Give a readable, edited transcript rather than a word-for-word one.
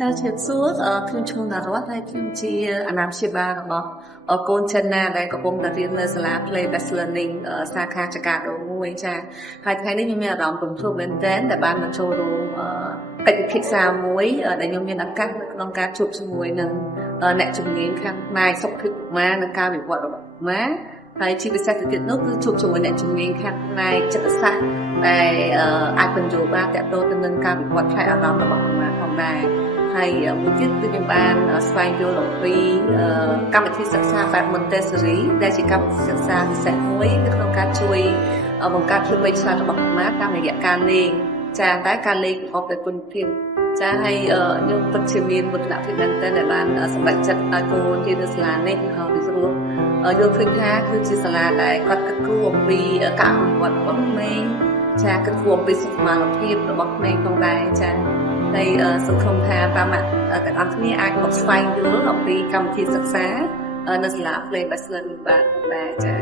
ចាជឿសួរខ្ញុំឈ្មោះណារ៉ាត់ហើយខ្ញុំជាអាណាព្យាបាលរបស់កូនចិនណាដែលកំពុងតែរៀននៅសាលា Play Best Learning សាខាចកាដូ1ចាហើយថ្ងៃនេះខ្ញុំមានអារម្មណ៍រំភើបមែនទែនដែលបានមកចូលរួមកិច្ចពិភាក្សាមួយដែលខ្ញុំមានឱកាសនៅក្នុងការជួបជាមួយនឹងអ្នកជំនាញខាងផ្នែកសុខភាពកុមារនិងការវិវត្តរបស់កុមារហើយជាពិសេសទៅទៀតនោះគឺជួបជាមួយអ្នកជំនាញខាងផ្នែកចិត្តសាស្ត្រដែលអាចបញ្ចូលបានទាក់ទងទៅនឹងការវិវត្តផ្នែកអារម្មណ៍របស់កុមារផងដែរហើយមួយទៀតគឺខ្ញុំបានស្វែងយល់អំពីកម្មវិធីសិក្សាបែប Montessori ដែលជាកម្មវិធីសិក្សាពិសេសមួយនៅក្នុងការជួយបង្កើតភាពវៃឆ្លាតរបស់កុមារតាមរយៈការលេងចាតែការលេងប្រកបដោយគុណភាពចាហើយខ្ញុំពិតជាមានមោទនភាពមែនទែនដែលបានសម្រេចចិត្តឲ្យកូនរៀននៅសាលានេះពីព្រោះយល់ឃើញថាគឺជាសាលាដែលគាត់គិតគូរអំពីការអភិវឌ្ឍរបស់ក្មេងចាគិតគូរអំពីសុខភាពរបស់ក្មេងផងដែរចាហើយសង្ឃឹមថាតាមទាំងអស់គ្នាអាចមកស្វែងយល់អំពីកម្មវិធីសិក្សានៅសាលា Play Best Learning បានផងដែរចា